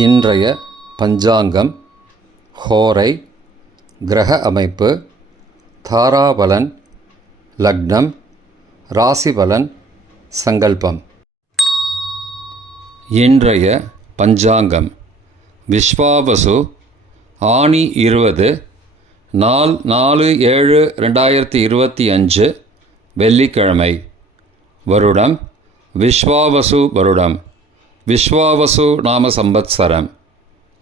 இன்றைய பஞ்சாங்கம், ஹோரை, கிரக அமைப்பு, தாராபலன், லக்னம், ராசிபலன், சங்கல்பம். இன்றைய பஞ்சாங்கம் விஸ்வாவசு, ஆனி 20, நாள் 4/7/2025, வெள்ளிக்கிழமை. வருடம் விஸ்வாவசு வருடம். விஸ்வாவசு நாம சம்பத்சரம்.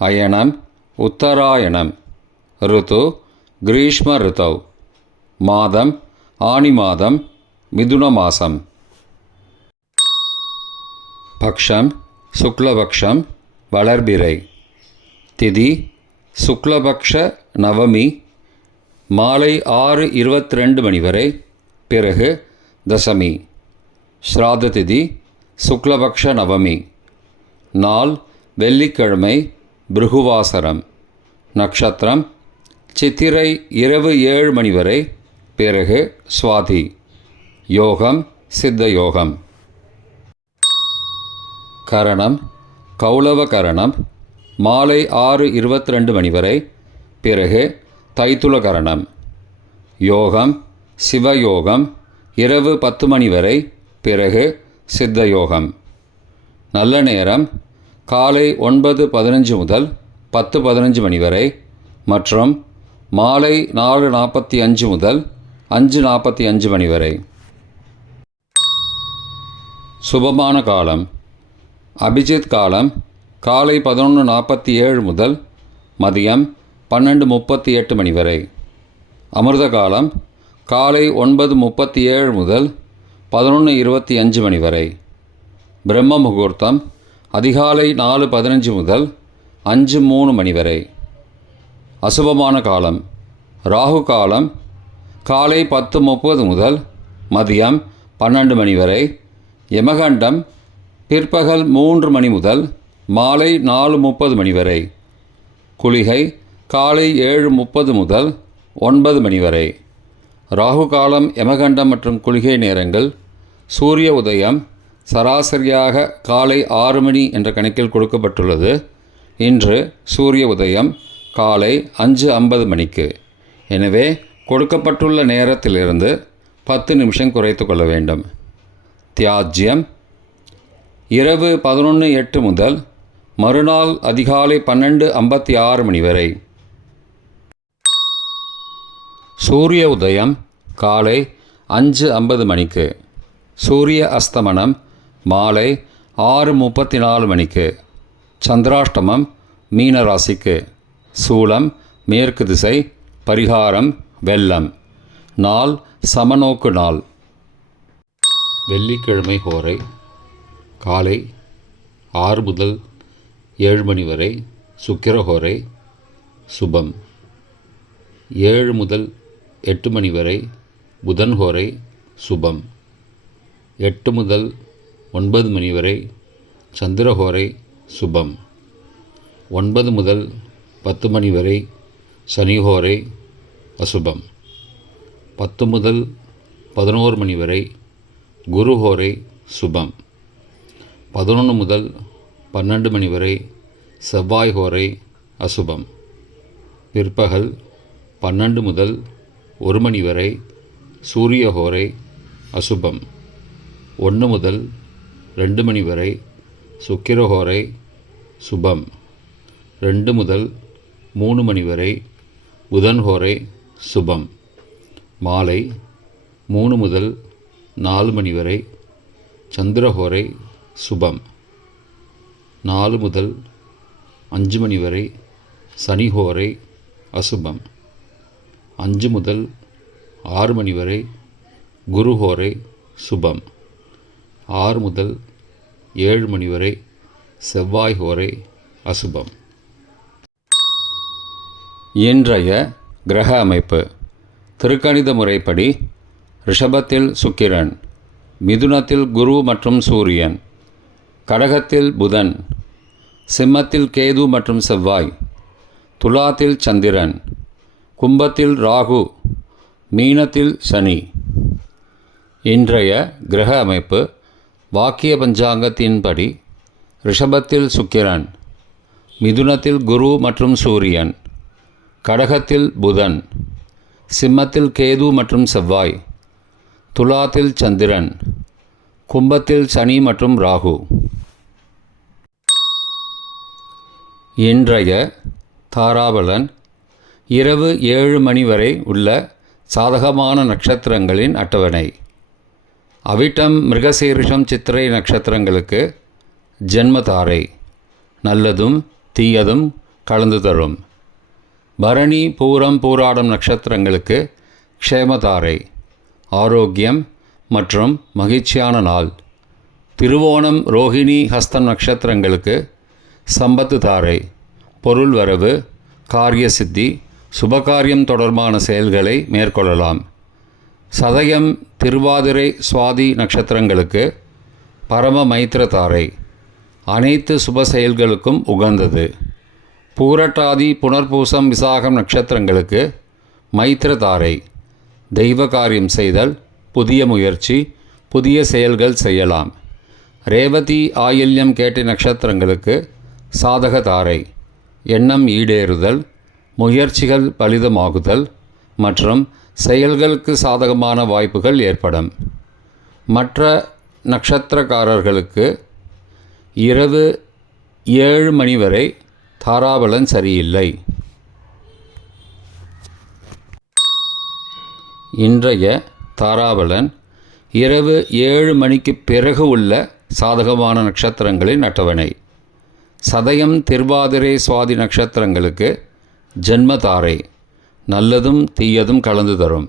அயனம் உத்தராயணம். ருத்து கிரீஷ்ம ருத்தவ். மாதம் ஆனி மாதம், மிதுன மாசம். பக்ஷம் சுக்லபக்ஷம், வளர்பிறை. திதி சுக்லபக்ஷ நவமி, மாலை 6:22 மணி வரை, பிறகு தசமி. ஸ்ராத்த திதி சுக்லபக்ஷ நவமி. நாள் வெள்ளிக்கிழமை, பிருகுவாசரம். நட்சத்திரம் சித்திரை இரவு 7 மணி வரை, பிறகு சுவாதி. யோகம் சித்த யோகம். கரணம் கௌளவ கரணம், மாலை 6:22 மணி வரை, பிறகு தைத்துல கரணம். யோகம் சிவயோகம், இரவு 10 மணி வரை, பிறகு சித்த யோகம். நல்ல நேரம் காலை 9:15 முதல் 10:15 மணி வரை மற்றும் மாலை 4:45 முதல் 5:45 மணி வரை. சுபமான காலம் அபிஜித் காலம் காலை 11:47 முதல் மதியம் 12:38 மணி வரை. அமிர்த காலம் காலை 9:37 முதல் 11:25 மணி வரை. பிரம்ம முகூர்த்தம் அதிகாலை 4:15 முதல் 5:03 மணி வரை. அசுபமான காலம் ராகு காலம் காலை 10:30 முதல் மதியம் 12 மணி வரை. யமகண்டம் பிற்பகல் 3 மணி முதல் மாலை 4:30 மணி வரை. குளிகை காலை 7:30 முதல் 9 மணி வரை. ராகு காலம், யமகண்டம் மற்றும் குளிகை நேரங்கள்: சூரிய உதயம் சராசரியாக காலை 6 மணி என்ற கணக்கில் கொடுக்கப்பட்டுள்ளது. இன்று சூரிய உதயம் காலை 5:50 மணிக்கு. எனவே கொடுக்கப்பட்டுள்ள நேரத்திலிருந்து 10 நிமிஷம் குறைத்து கொள்ள வேண்டும். தியாஜ்யம் இரவு 11:08 முதல் மறுநாள் அதிகாலை 12:56 மணி வரை. சூரிய உதயம் காலை 5:50 மணிக்கு. சூரிய அஸ்தமனம் மாலை 6:34 மணிக்கு. சந்திராஷ்டமம் மீன ராசிக்கு. சூலம் மேற்கு திசை. பரிகாரம் வெள்ளம். நாள் சமநோக்கு நாள். வெள்ளிக்கிழமை ஹோரை காலை 6 முதல் 7 மணி வரை, சுக்கிரஹோரை சுபம். 7 முதல் 8 மணி வரை, புதன்ஹோரை சுபம். 8 முதல் 9 மணி வரை, சந்திரஹோரை சுபம். 9 முதல் 10 மணி வரை, சனிஹோரை அசுபம். 10 முதல் 11 மணி வரை, குருஹோரை சுபம். 11 முதல் 12 மணி வரை, செவ்வாய்ஹோரை அசுபம். பிற்பகல் 12 முதல் 1 மணி வரை, சூரியஹோரை அசுபம். 1 முதல் 2 மணி வரை, சுக்கிரஹோரை சுபம். 2 முதல் 3 மணி வரை, புதன்ஹோரை சுபம். மாலை 3 முதல் 4 மணி வரை, சந்திரஹோரை சுபம். 4 முதல் 5 மணி வரை, சனிஹோரை அசுபம். 5 முதல் 6 மணி வரை, குருஹோரை சுபம். 6 முதல் 7 மணி வரை, செவ்வாய்ஹோரை அசுபம். இன்றைய கிரக அமைப்பு: திருக்கணித முறைப்படி ரிஷபத்தில் சுக்கிரன், மிதுனத்தில் குரு மற்றும் சூரியன், கடகத்தில் புதன், சிம்மத்தில் கேது மற்றும் செவ்வாய், துலாத்தில் சந்திரன், கும்பத்தில் ராகு, மீனத்தில் சனி. இன்றைய கிரக அமைப்பு வாக்கிய பஞ்சாங்கத்தின்படி ரிஷபத்தில் சுக்கிரன், மிதுனத்தில் குரு மற்றும் சூரியன், கடகத்தில் புதன், சிம்மத்தில் கேது மற்றும் செவ்வாய், துலாத்தில் சந்திரன், கும்பத்தில் சனி மற்றும் ராகு. இன்றைய தாராபலன் இரவு 7 மணி வரை உள்ள சாதகமான நட்சத்திரங்களின் அட்டவணை. அவிட்டம், மிருகசீரிஷம், சித்திரை நட்சத்திரங்களுக்கு ஜென்மதாரை, நல்லதும் தீயதும் கலந்து தரும். பரணி, பூரம், பூராடம் நட்சத்திரங்களுக்கு க்ஷேமதாரை, ஆரோக்கியம் மற்றும் மகிழ்ச்சியான நாள். திருவோணம், ரோஹிணி, ஹஸ்தம் நட்சத்திரங்களுக்கு சம்பத்து தாரை, பொருள் வரவு, காரிய சித்தி, சுபகாரியம் தொடர்பான செயல்களை மேற்கொள்ளலாம். சதயம், திருவாதிரை, சுவாதி நட்சத்திரங்களுக்கு பரம மைத்திர தாரை, அனைத்து சுப செயல்களுக்கும் உகந்தது. பூரட்டாதி, புனர்பூசம், விசாகம் நட்சத்திரங்களுக்கு மைத்திர தாரை, தெய்வ காரியம் செய்தல், புதிய முயற்சி, புதிய செயல்கள் செய்யலாம். ரேவதி, ஆயில்யம், கேட்டை நட்சத்திரங்களுக்கு சாதக தாரை, எண்ணம் ஈடேறுதல், முயற்சிகள் பலிதமாகுதல் மற்றும் செயல்களுக்கு சாதகமான வாய்ப்புகள் ஏற்படும். மற்ற நட்சத்திரக்காரர்களுக்கு இரவு 7 மணி வரை தாராபலன் சரியில்லை. இன்றைய தாராபலன் இரவு 7 மணிக்கு பிறகு உள்ள சாதகமான நட்சத்திரங்களின் அட்டவணை. சதயம், திருவாதிரை, சுவாதி நட்சத்திரங்களுக்கு ஜென்மதாரை, நல்லதும் தீயதும் கலந்து தரும்.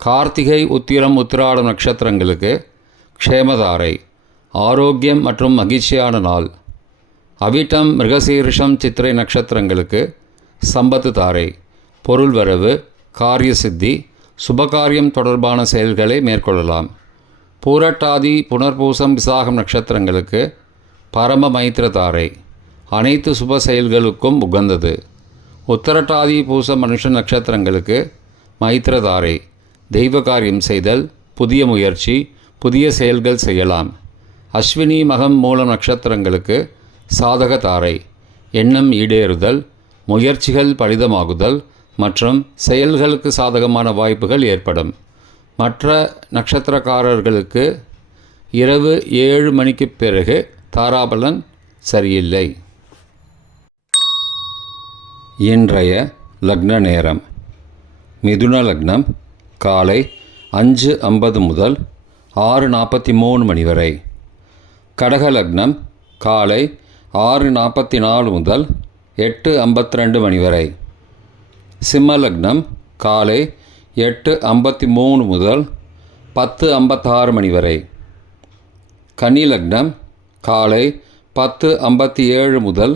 கார்த்திகை, உத்திரம், உத்திராடம் நட்சத்திரங்களுக்கு க்ஷேமதாரை, ஆரோக்கியம் மற்றும் மகிழ்ச்சியான நாள். அவிட்டம், மிருகசீரிஷம், சித்திரை நட்சத்திரங்களுக்கு சம்பத்து தாரை, பொருள் வரவு, காரிய சித்தி, சுபகாரியம் தொடர்பான செயல்களை மேற்கொள்ளலாம். பூரட்டாதி, புனர்பூசம், விசாகம் நட்சத்திரங்களுக்கு பரம மைத்திர தாரை, அனைத்து சுப செயல்களுக்கும் உகந்தது. உத்தரட்டாதி, பூச, மனுஷ நட்சத்திரங்களுக்கு மைத்திரதாரை, தெய்வ காரியம் செய்தல், புதிய முயற்சி, புதிய செயல்கள் செய்யலாம். அஸ்வினி, மகம், மூலம் நட்சத்திரங்களுக்கு சாதக தாரை, எண்ணம் ஈடேறுதல், முயற்சிகள் பலிதமாகுதல் மற்றும் செயல்களுக்கு சாதகமான வாய்ப்புகள் ஏற்படும். மற்ற நட்சத்திரக்காரர்களுக்கு இரவு 7 மணிக்கு பிறகு தாராபலன் சரியில்லை. இன்றைய லக்ன நேரம். மிதுன லக்னம் காலை 5:50 முதல் 6:43 மணி வரை. கடக லக்னம் காலை 6:44 முதல் 8:52 மணி வரை. சிம்ம லக்னம் காலை 8:53 முதல் 10:56 மணி வரை. கன்னி லக்னம் காலை 10:57 முதல்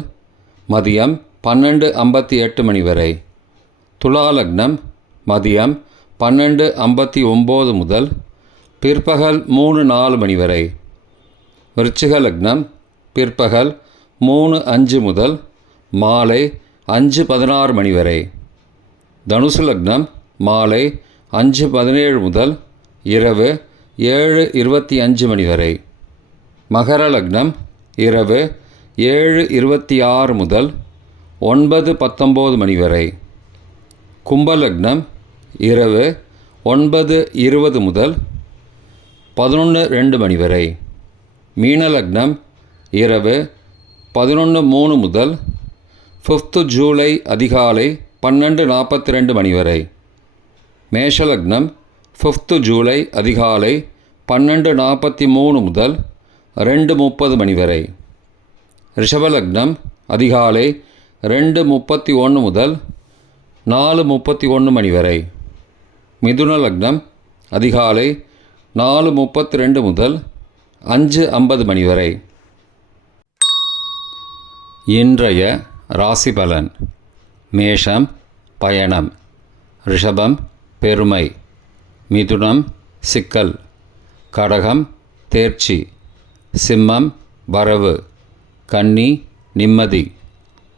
மதியம் 12:58 மணி வரை. துலா லக்னம் மதியம் 12:59 முதல் பிற்பகல் 3:04 மணி வரை. விருச்சிக லக்னம் பிற்பகல் 3:05 முதல் மாலை 5:16 மணி வரை. தனுசு லக்னம் மாலை 5:17 முதல் இரவு 7:25 மணி வரை. மகர லக்னம் இரவு 7:26 முதல் 9:19 மணி வரை. கும்பலக்னம் இரவு 9:20 முதல் 11:02 மணி வரை. மீனலக்னம் இரவு 11:03 முதல் 5th ஜூலை அதிகாலை 12:42 மணி வரை. மேஷலக்னம் 5th ஜூலை அதிகாலை 12:43 முதல் 2:30 மணி வரை. ரிஷபலக்னம் அதிகாலை 2:31 முதல் 4:31 மணி வரை. மிதுன லக்னம் அதிகாலை 4:32 முதல் 5:50 மணி வரை. இன்றைய ராசி பலன். மேஷம் பயணம், ரிஷபம் பெருமை, மிதுனம் சிக்கல், கடகம் தேர்ச்சி, சிம்மம் வரவு, கன்னி நிம்மதி,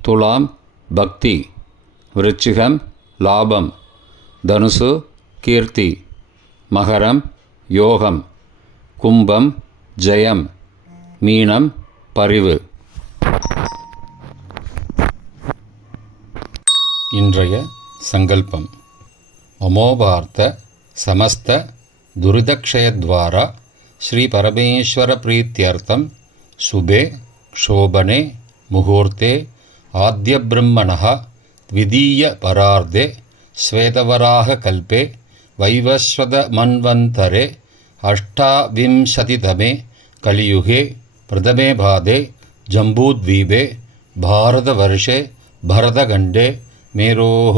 துலாம் பக்தி, விருச்சிகம் லாபம், தனுசு கீர்த்தி, மகரம் யோகம், கும்பம் ஜெயம், மீனம் பரிவு. இன்றைய சங்கல்பம். அமோபார்த்த சமஸ்த துரிதக்ஷயத்வாரா ஸ்ரீ பரமேஸ்வர பிரீத்தியர்த்தம் சுபே க்ஷோபனே முகூர்த்தே ஆத்ய பிரம்மணः த்விதீய பரார்த்தே ஸ்வேதவராக கல்பே வைவஸ்வத மன்வந்தரே அஷ்டாவிம்சதிதமே கலியுகே பிரதமே பாதே ஜம்பூத்வீபே பாரதவர்ஷே பரதகண்டே மேரோः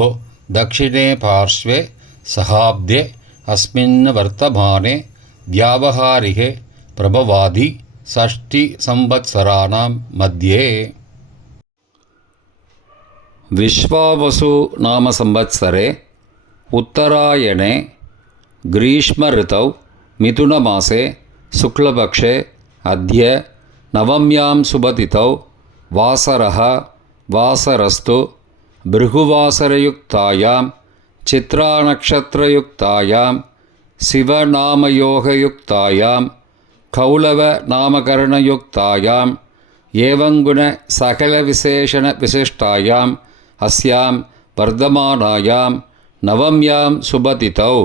दक्षिणे पार्श्वे सहाब्दे अस्मिन् वर्तमाने व्यावहारिके प्रभवादि षष्टिसंवत्सराणां मध्ये विश्वावसु नाम संवत्सरे उत्तरायणे ग्रीष्मऋतौ मिथुनमासे शुक्लपक्षे अद्य नवम्यां सुबतिथौ वासरः वासरस्तु भृगुवासरयुक्तायां चित्रानक्षत्रयुक्तायां शिवनामयोगयुक्तायां कौलवनामकरणयुक्तायां एवङ्गुणसकलविशेषणविशिष्टायाम् अस्यां वर्धमानायां नवम्यां सुबतिथौ